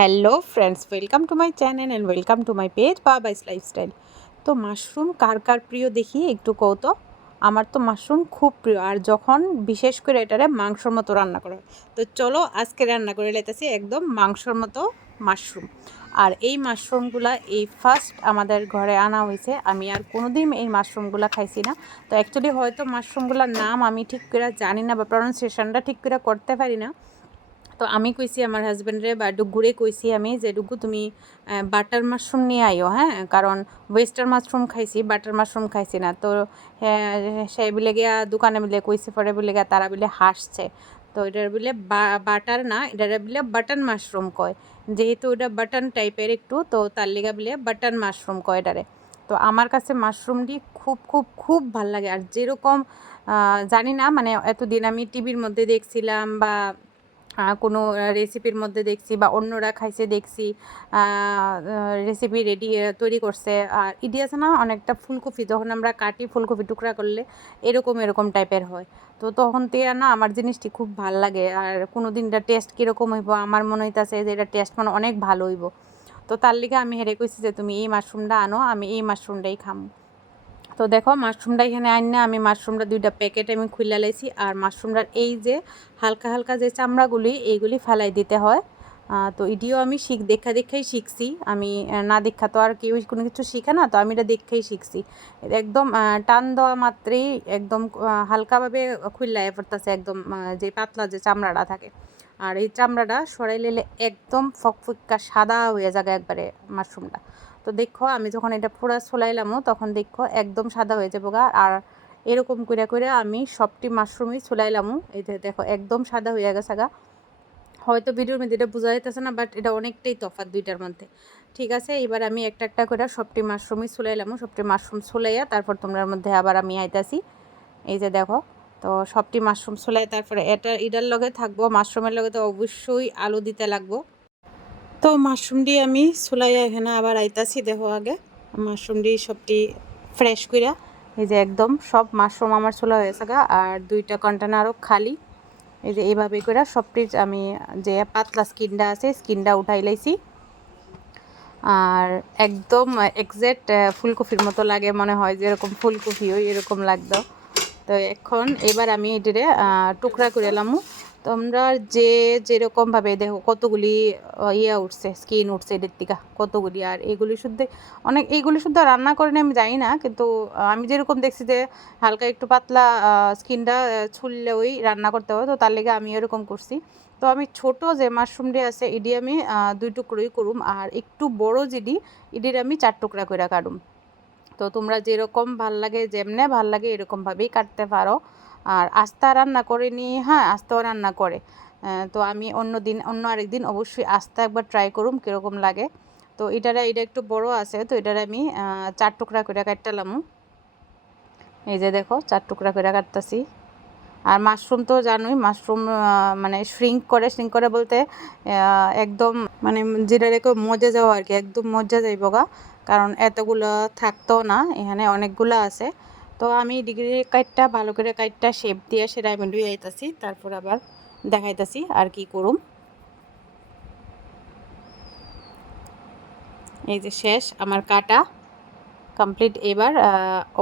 Hello friends, welcome to my channel and welcome to my page Babai's lifestyle. তো mushroom কার কার প্রিয় দেখি একটু কও তো। আমার তো মাশরুম খুব প্রিয়, আর যখন বিশেষ করে এটারে মাংসর মতো রান্না করা হয়। তো চলো আজকে রান্না করে লাইতেছি একদম মাংসর মতো মাশরুম। আর এই মাশরুমগুলা এই ফার্স্ট আমাদের ঘরে আনা হয়েছে। আমি আর কোনোদিন এই মাশরুমগুলা খাইছি না। তো অ্যাকচুয়ালি হয়তো মাশরুমগুলোর নাম আমি ঠিক করে জানি না বা প্রনাউন্সিয়েশনটা ঠিক করে করতে পারি না। তো আমি কইছি আমার হাজব্যান্ডরে বা ডুগুরে কইছি আমি যে ডুগু তুমি বাটার মাশরুম নিয়ে আইও, হ্যাঁ, কারণ ওয়েস্টার্ন মাশরুম খাইছি, বাটার মাশরুম খাইছি না। তো সে বলে গিয়া দোকানে বলে কইছে, পরে বলে গিয়া তারা বলে হাসছে। তো এটার বলে বাটার না, এটার বলে বাটন মাশরুম কয়, যেহেতু ওটা বাটন টাইপের একটু, তো তার লেগা বলে বাটন মাশরুম কয় এটারে। তো আমার কাছে মাশরুমটি খুব খুব খুব ভাল লাগে। আর যেরকম জানি না, মানে এতদিন আমি টিভির মধ্যে দেখছিলাম বা কোনো রেসিপির মধ্যে দেখছি বা অন্যরা খাইছে দেখছি, রেসিপি রেডি তৈরি করছে। আর ইডি আছে না অনেকটা ফুলকপি, যখন আমরা কাটি ফুলকপি টুকরা করলে এরকম টাইপের হয়। তো তখন থেকে না আমার জিনিসটি খুব ভাল লাগে। আর কোনো দিন এটা টেস্ট কীরকম হইব, আমার মনে হইতেছে যে এটা টেস্ট মানে অনেক ভালো হইব। তো তার লিগে আমি হেরে কইছি যে তুমি এই মাশরুমটা আনো, আমি এই মাশরুমটাই খামো। তো দেখো মাশরুমটা এখানে আইনা আমি মাশরুমটা 2টা প্যাকেট আমি খুলে লাইছি। আর মাশরুমটার এই যে হালকা হালকা যে চামড়াগুলি এইগুলি ফেলাই দিতে হয়। তো এটিও আমি দেখাই শিখছি। আমি না দেখা তো আর কেউ কোনো কিছু শিখে না, তো আমি এটা দেখেই শিখছি। একদম টান দেওয়া মাত্রেই একদম হালকাভাবে খুললায় পড়তেছে একদম, যে পাতলা যে চামড়াটা থাকে। আর এই চামড়াটা সরাই নিলে একদম ফকফকা সাদা হয়ে যাবে একবারে মাশরুমটা। তো দেখো আমি যখন এটা পুরা ছোলাইলামও তখন দেখো একদম সাদা হয়ে যাবো গা। আর এরকম করে করে আমি সবটি মাশরুমই ছোলাইলামও, এই যে দেখো একদম সাদা হয়ে গেছে গা। হয়তো ভিডিওর মধ্যে এটা বোঝা যাইতেছে না, বাট এটা অনেকটাই তফাৎ দুইটার মধ্যে। ঠিক আছে, এবার আমি একটা একটা করে সবটি মাশরুমই ছোলাইলামও, সবটি মাশরুম ছোলাইয়া তারপর তোমরার মধ্যে আবার আমি আইতাছি। এই যে দেখো, তো সবটি মাশরুম ছোলাই তারপরে এটার লগে থাকবো, মাশরুমের লগে তো অবশ্যই আলু দিতে লাগবো। তো মাশরুমটি আমি ছোলাইয়া এখানে আবার আইতাছি। দেখো আগে মাশরুমটি সবটি ফ্রেশ কইরা, এই যে একদম সব মাশরুম আমার ছোলা হয়ে গা। আর 2টা কন্টেনারও খালি। এই যে এইভাবে করে সবটি আমি যে পাতলা স্কিনটা আছে স্কিনটা উঠাই লাইছি। আর একদম এক্সাক্ট ফুলকপির মতো লাগে, মনে হয় যেরকম ফুলকপি ওই এরকম লাগতো। তো এখন এবার আমি এটিরে টুকরা করে এলাম। তোমরা যে যেরকমভাবে দেখো কতগুলি উঠছে, স্কিন উঠছে এদের থেকে কতগুলি। আর এইগুলি শুদ্ধ এইগুলি শুদ্ধ রান্না করে আমি জানি না, কিন্তু আমি যেরকম দেখছি যে হালকা একটু পাতলা স্কিনটা ছুললে ওই রান্না করতে হয়, তো তার লেগে আমি এরকম করছি। তো আমি ছোট যে মাশরুমটি আছে এটি আমি 2 টুকরোই করুম, আর একটু বড় যেটি এটির আমি 4 টুকরা করে কাটুম। তো তোমরা যেরকম ভাল লাগে, যেমনে ভাল লাগে এরকমভাবেই কাটতে পারো। আর আস্তা রান্না করে নিয়ে, হ্যাঁ আস্তাও রান্না করে। তো আমি অন্য আরেকদিন অবশ্যই আস্তা একবার ট্রাই করুম কীরকম লাগে। তো এটা একটু বড় আছে, তো এটার আমি 4 টুকরা করে কাটলাম। এই যে দেখো 4 টুকরা করে কাটতেছি। আর মাশরুম তো জানোই, মাশরুম মানে শ্রিঙ্ক করে বলতে একদম মানে যেটা রেখে মজে যাওয়া আর কি, একদম মজা যাইব গা। কারণ এতগুলো থাকতেও না, এখানে অনেকগুলো আছে। তো আমি ডিগ্রি কাটটা ভালো করে কাটটা শেপ দিয়ে সেটা আমি লুই আইতাছি, তারপর আবার দেখাইতাছি আর কি করুম। এই যে শেষ আমার কাটা কমপ্লিট। এবার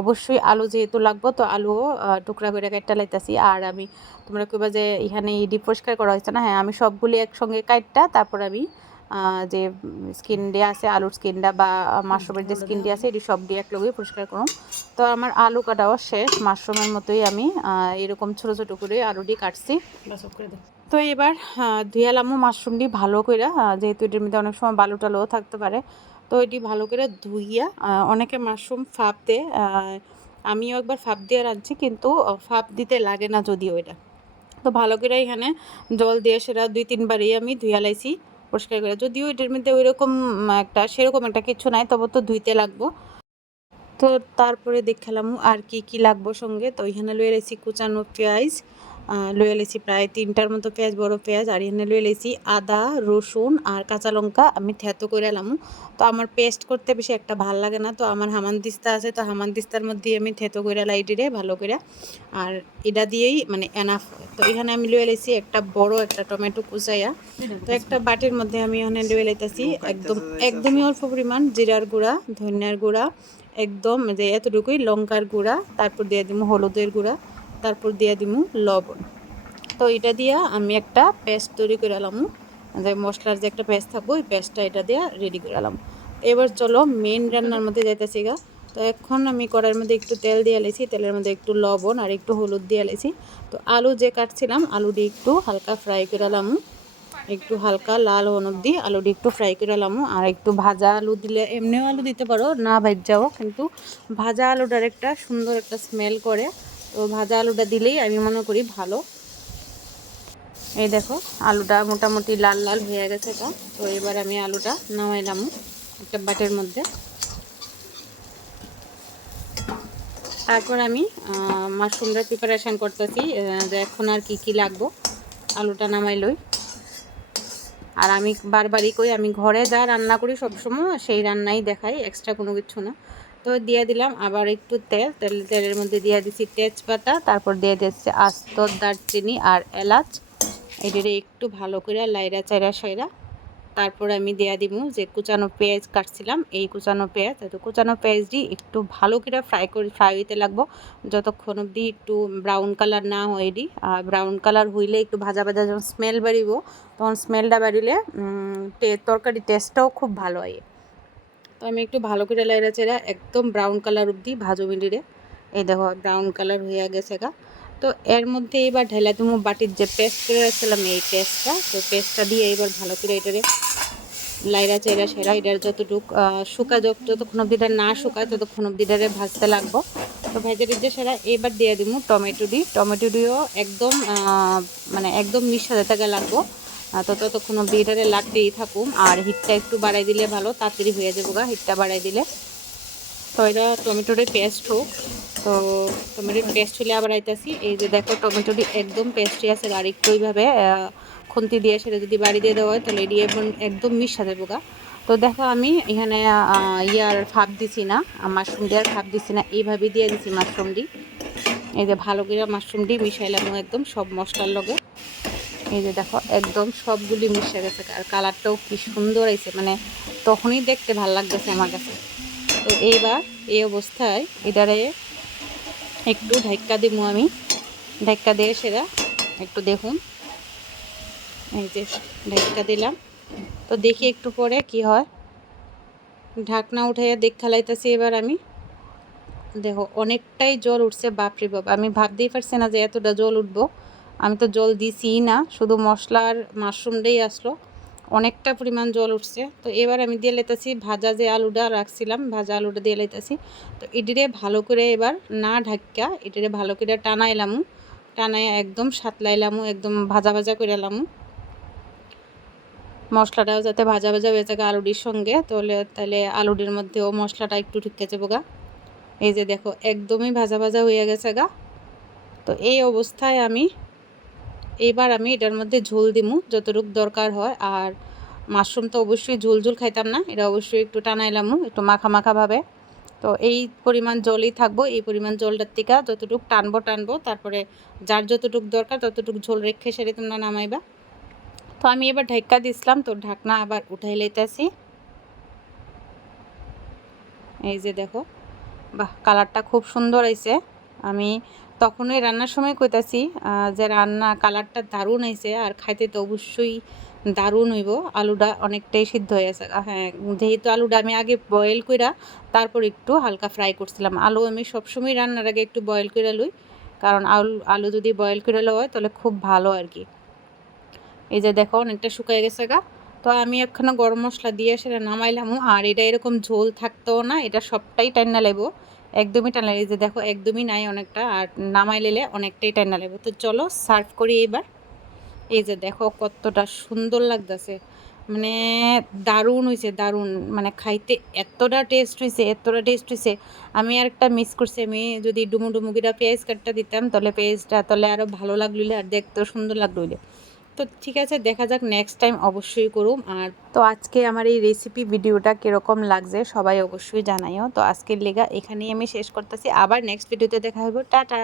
অবশ্যই আলু যেহেতু লাগবো, তো আলুও টুকরা করে কাটটা লাইতাছি। আর আমি তোমরা কইবা যে এখানে ডিপ পরিষ্কার করা হয়েছে না, হ্যাঁ আমি সবগুলি একসঙ্গে কাটটা তারপর আমি যে স্কিন দিয়ে আছে আলুর স্কিনটা বা মাশরুমের যে স্কিন দিয়ে আছে এটি সব দিয়ে একলগে পরিষ্কার করুন। তো আমার আলু কাটাও শেষ, মাশরুমের মতোই আমি এরকম ছোটো ছোটো করে আলুটি কাটছি। তো এবার ধুয়ালামও মাশরুমটি ভালো করে, যেহেতু এটির মধ্যে অনেক সময় বালু টালুও থাকতে পারে। তো এটি ভালো করে ধুইয়া, অনেকে মাশরুম ফাঁপ দেয়, আমিও একবার ফাঁপ দিয়ে রাঁধছি, কিন্তু ফাঁপ দিতে লাগে না যদিও এটা। তো ভালো করে এখানে জল দিয়ে সেটা 2-3 বারই আমি ধুইয়া লাইছি পরিষ্কার করে। যদিও এটার মধ্যে ওইরকম সেরকম একটা কিছু নাই, তবে তো ধুইতে লাগবো। তো তারপরে দেখালাম আর কি কি লাগবো সঙ্গে। তো এখানে লয়ে রেখেছি কুচানো পেঁয়াজ, লয়ে লেছি প্রায় 3টার মতো পেঁয়াজ, বড় পেঁয়াজ। আর এখানে লয়ে লেছি আদা, রসুন আর কাঁচা লঙ্কা আমি থেতো করে এলাম। তো আমার পেস্ট করতে বেশি একটা ভাল লাগে না, তো আমার হামানদিস্তা আছে, তো হামানদিস্তার মধ্যে আমি থেতো করে লাইটিরে ভালো করে, আর এটা দিয়েই মানে এনাফ। তো এখানে আমি লয়ে লেছি একটা বড় একটা টমেটো কুচাইয়া। তো একটা বাটির মধ্যে আমি এখানে লয়ে লাইতেছি একদমই অল্প পরিমাণ জিরার গুঁড়া, ধনিয়ার গুঁড়া, একদম যে এতটুকুই লঙ্কার গুঁড়া, তারপর দিয়ে দিব হলুদের গুঁড়া, তারপর দিয়ে দিব লবণ। তো এটা দিয়া আমি একটা পেস্ট তৈরি করে এলাম, যে মশলার যে একটা পেস্ট থাকবো ওই পেস্টটা এটা দিয়ে রেডি করে এলাম। এবার চলো মেন রান্নার মধ্যে যাইতেছি গা। তো এখন আমি কড়াইয়ের মধ্যে একটু তেল দিয়ে লেছি, তেলের মধ্যে একটু লবণ আর একটু হলুদ দিয়ে লেছি। তো আলু যে কাটছিলাম আলুটি একটু হালকা ফ্রাই করে এলাম, একটু হালকা লাল হন অব্দি আলুটি একটু ফ্রাই করে এলাম। আর একটু ভাজা আলু দিলে, এমনিও আলু দিতে পারো না ভাজাও, কিন্তু ভাজা আলুটার একটা সুন্দর একটা স্মেল করে, তো ভাজা আলুটা দিলেই আমি মনে করি ভালো। এই দেখো আলুটা মোটামুটি লাল লাল হয়ে গেছে এটা। তো এবার আমি আলুটা নামাইলাম একটা বাটির মধ্যে। তারপর আমি মাশরুমটা প্রিপারেশান করতেছি, যে এখন আর কি লাগবো। আলুটা নামাই লই। আর আমি বারবারই কই, আমি ঘরে যা রান্না করি সবসময় সেই রান্নাই দেখাই, এক্সট্রা কোনো কিছু না। তো দিয়ে দিলাম আবার একটু তেলের মধ্যে দিয়ে দিচ্ছি তেজপাতা, তারপর দিয়ে দিচ্ছি আস্ত দারচিনি আর এলাচ। এটারে একটু ভালো করে লাইরা চাইরা সাইরা তারপর আমি দেয়া দিব যে কুচানো পেঁয়াজ কাটছিলাম, এই কুচানো পেঁয়াজ। তো কুচানো পেঁয়াজটি একটু ভালো করে ফ্রাই হইতে লাগবো, যতক্ষণ অবধি একটু ব্রাউন কালার না হয়। আর ব্রাউন কালার হইলে একটু ভাজা ভাজা যখন স্মেল বাড়িব, তখন স্মেলটা বাড়িলে তরকারি টেস্টটাও খুব ভালো হয়। তো আমি একটু ভালো করে লাইরা চেরা একদম ব্রাউন কালার অবধি ভাজো মিলিরে। এই দেখো ব্রাউন কালার হয়ে গেছে গা। তো এর মধ্যে এবার ঢেলা তুমি বাটির যে পেস্ট করে রাখছিলাম এই পেস্টটা, তো পেস্টটা দিয়ে এবার ভালো করে এটারে লাইরা চাইরা সেরা এটার যতক্ষণ অব্দি এটা না শুকায় ততক্ষণ অব্দি এটারে ভাজতে লাগবো। তো ভেজে টেজে সেরা এবার দিয়ে দিব টমেটো দিয়েও একদম মানে একদম মিশা যেতে লাগবো। তো ততক্ষণ অব্দি এটারে লাগতেই থাকুম। আর হিটটা একটু বাড়াই দিলে ভালো, তাড়াতাড়ি হয়ে যাবো গা হিটটা বাড়াই দিলে। তো এটা টমেটোর পেস্ট হোক, তো টমেটোর পেস্ট হলে আবার আইতাছি। এই যে দেখো টমেটোটি একদম পেস্টই আছে, আর একটু ওইভাবে খুন্তি দিয়ে সেটা যদি বাড়ি দিয়ে দেওয়া হয় তাহলে এটি একদম মিশা দেবো গা। তো দেখো আমি এখানে ইয়ার ফাঁপ দিছি না, মাশরুম দেওয়ার ফাঁপ দিছি না, এইভাবেই দিয়ে দিছি মাশরুমটি। এই যে ভালো করে মাশরুমটি মিশাইলাম একদম সব মশলার লগে। এই যে দেখো একদম সবগুলি মিশে গেছে, আর কালারটাও কি সুন্দর হয়েছে, মানে তখনই দেখতে ভালো লাগতেছে আমার কাছে। তো এইবার এই অবস্থায় এটারে একটু ঢাক্কা দিব আমি, ঢাক্কা দিয়ে সেটা একটু দেখুন। এই যে ঢাক্কা দিলাম, তো দেখি একটু পরে কি হয়। ঢাকনা উঠাইয়া খালাইতেছি এবার আমি। দেখো অনেকটাই জল উঠছে, বাপরে বাপ, আমি ভাবতেই পারছি না যে এতটা জল উঠবো। আমি তো জল দিছি না, শুধু মশলার মাশরুমটাই আসলো, অনেকটা পরিমাণ জল উঠছে। তো এবার আমি দিয়ে লেতেছি ভাজা যে আলুটা রাখছিলাম, ভাজা আলুটা দিয়ে লেতেছি। তো এটিরে ভালো করে এবার না ঢাক্কা এটিরে ভালো করে টানাইলামু, টানাই একদম সাতলাইলামু, একদম ভাজা ভাজা করে এলামু। মশলাটাও যাতে ভাজা ভাজা হয়ে থাকে আলুটির সঙ্গে, তাহলে আলুটির মধ্যেও মশলাটা একটু ঢুকে যাবো গা। এই যে দেখো একদমই ভাজা ভাজা হয়ে গেছে গা। তো এই অবস্থায় এবার আমি এটার মধ্যে ঝোল দিমু যতটুকু দরকার হয়। আর মাশরুম তো অবশ্যই ঝোল খাইতাম না, এটা অবশ্যই একটু টানাইলামু, একটু মাখা মাখাভাবে। তো এই পরিমাণ জলই থাকবো, এই পরিমাণ জলটার থেকে যতটুকু টানবো, তারপরে যার যতটুকু দরকার ততটুকু ঝোল রেখে সেরে তোমরা নামাইবা। তো আমি এবার ঢাক্কা দিছিলাম, তো ঢাকনা আবার উঠাই লইতেছি। এই যে দেখো বাহ, কালারটা খুব সুন্দর হয়েছে। আমি তখনই রান্নার সময় কইতাছি যে রান্না কালারটা দারুণ হয়েছে, আর খাইতে তো অবশ্যই দারুণ হইব। আলুটা অনেকটাই সিদ্ধ হয়ে গেছে। হ্যাঁ, যেহেতু আলুটা আমি আগে বয়েল কইরা তারপর একটু হালকা ফ্রাই করছিলাম। আলু আমি সবসময় রান্নার আগে একটু বয়েল করে লই, কারণ আলু যদি বয়েল করে লওয়া হয় তাহলে খুব ভালো আর কি। এই যে দেখো অনেকটা শুকিয়ে গেছে গা। তো আমি এখানে গরম মশলা দিয়ে সেটা নামাইলাম। আর এটা এরকম ঝোল থাকতেও না, এটা সবটাই টাইনা লাগবো, একদমই টাইনা। এই যে দেখো একদমই নাই অনেকটা, আর নামাই নিলে অনেকটাই টাইনা লাগবে। তো চলো সার্ভ করি এবার। এই যে দেখো কতটা সুন্দর লাগতেছে, মানে দারুণ হয়েছে, দারুণ। মানে খাইতে এতটা টেস্ট হয়েছে। আমি আর একটা মিস করছি, আমি যদি ডুমুডুমুকিটা পেঁয়াজ কাটটা দিতাম তাহলে পেঁয়াজটা তাহলে আরও ভালো লাগলো আর দেখতেও সুন্দর লাগলো। তো ঠিক আছে, দেখা যাক, নেক্সট টাইম অবশ্যই করুম। আর তো আজকে আমার এই রেসিপি ভিডিওটা কীরকম লাগছে সবাই অবশ্যই জানাইও। তো আজকের লেগা এখানেই আমি শেষ করতেছি, আবার নেক্সট ভিডিওতে দেখা হইব। টাটা।